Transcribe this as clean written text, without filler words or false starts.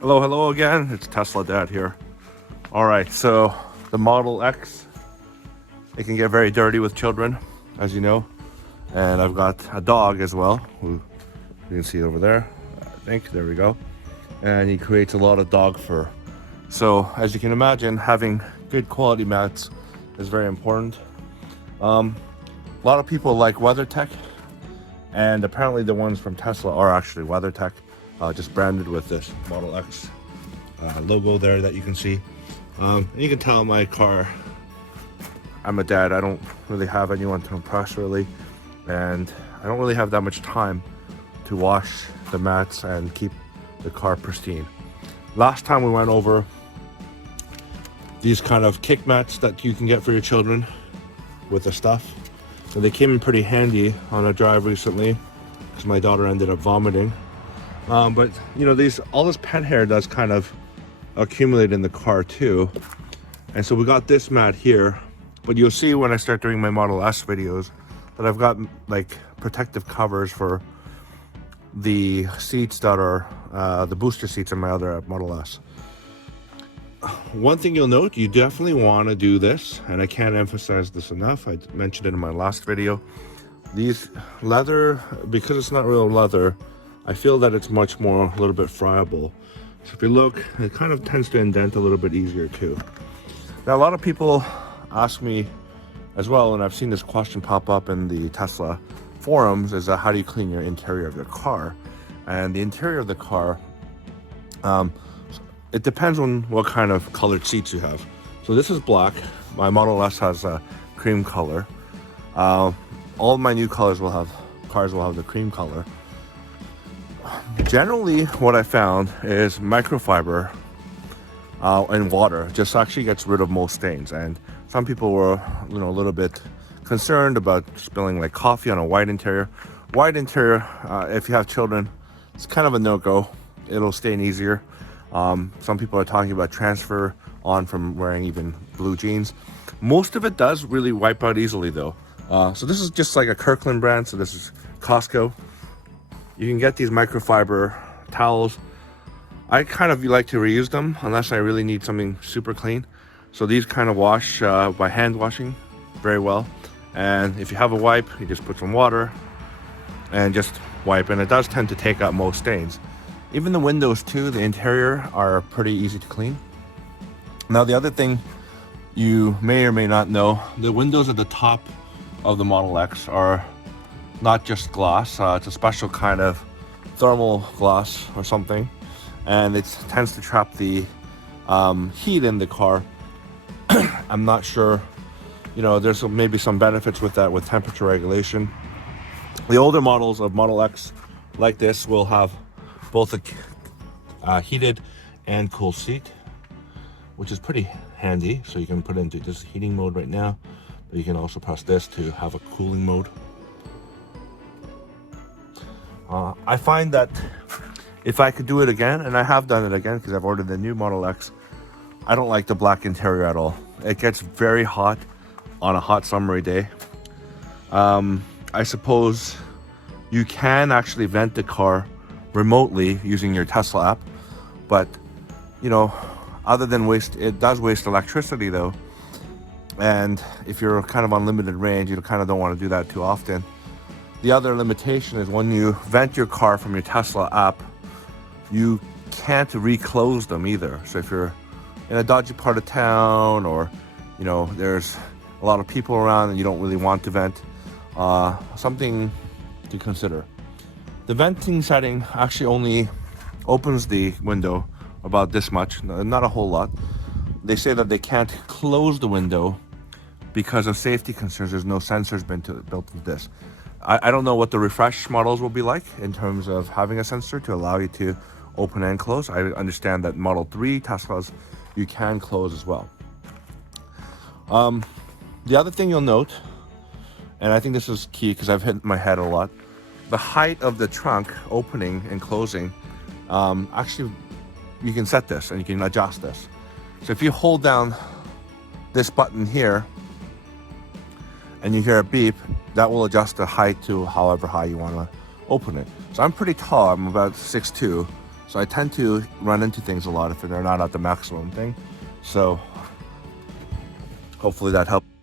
Hello again. It's Tesla Dad here. All right, so the Model X, it can get very dirty with children, as you know. And I've got a dog as well, who you can see over there. I think, there we go. And he creates a lot of dog fur. So as you can imagine, having good quality mats is very important. A lot of people like WeatherTech, and apparently the ones from Tesla are actually WeatherTech, just branded with this Model X logo there that you can see. And you can tell my car, I'm a dad, I don't really have anyone to impress really, and I don't really have that much time to wash the mats and keep the car pristine. Last time we went over these kind of kick mats that you can get for your children with the stuff. So they came in pretty handy on a drive recently because my daughter ended up vomiting. But you know, all this pet hair does kind of accumulate in the car too. And so we got this mat here, but you'll see when I start doing my Model S videos that I've got like protective covers for the seats that are the booster seats in my other Model S. One thing you'll note, you definitely want to do this, and I can't emphasize this enough. I mentioned it in my last video. These leather, because it's not real leather, I feel that it's much more a little bit friable. So if you look, it kind of tends to indent a little bit easier too. Now a lot of people ask me as well, and I've seen this question pop up in the Tesla forums, is how do you clean your interior of your car? And the interior of the car, it depends on what kind of colored seats you have. So this is black. My Model S has a cream color. All my new cars will have the cream color. Generally, what I found is microfiber and water just actually gets rid of most stains. And some people were, a little bit concerned about spilling like coffee on a white interior. White interior, if you have children, it's kind of a no-go. It'll stain easier. Some people are talking about transfer on from wearing even blue jeans. Most of it does really wipe out easily though. So this is just like a Kirkland brand. So this is Costco. You can get these microfiber towels. I kind of like to reuse them unless I really need something super clean. So these kind of wash by hand washing very well. And if you have a wipe, you just put some water and just wipe, and it does tend to take out most stains. Even the windows too, the interior, are pretty easy to clean. Now the other thing you may or may not know, the windows at the top of the Model X are not just glass, it's a special kind of thermal glass or something, and it tends to trap the heat in the car. I'm not sure, there's maybe some benefits with that with temperature regulation. The older models of Model X like this will have both a heated and cool seat, which is pretty handy. So you can put it into this heating mode right now, but you can also press this to have a cooling mode. I find that if I could do it again, and I have done it again because I've ordered the new Model X, I don't like the black interior at all. It gets very hot on a hot summery day. I suppose you can actually vent the car remotely using your Tesla app, but other than it does waste electricity though, and if you're kind of on limited range, you kind of don't want to do that too often. The other limitation is when you vent your car from your Tesla app, you can't reclose them either. So if you're in a dodgy part of town, or there's a lot of people around and you don't really want to vent, something to consider. The venting setting actually only opens the window about this much, not a whole lot. They say that they can't close the window because of safety concerns. There's no sensors built into this. I don't know what the refresh models will be like in terms of having a sensor to allow you to open and close. I understand that Model 3 Teslas, you can close as well. The other thing you'll note, and I think this is key because I've hit my head a lot, the height of the trunk opening and closing, actually you can set this and you can adjust this. So if you hold down this button here and you hear a beep, that will adjust the height to however high you want to open it. So I'm pretty tall, I'm about 6'2", So I tend to run into things a lot if they're not at the maximum thing. So hopefully that helps.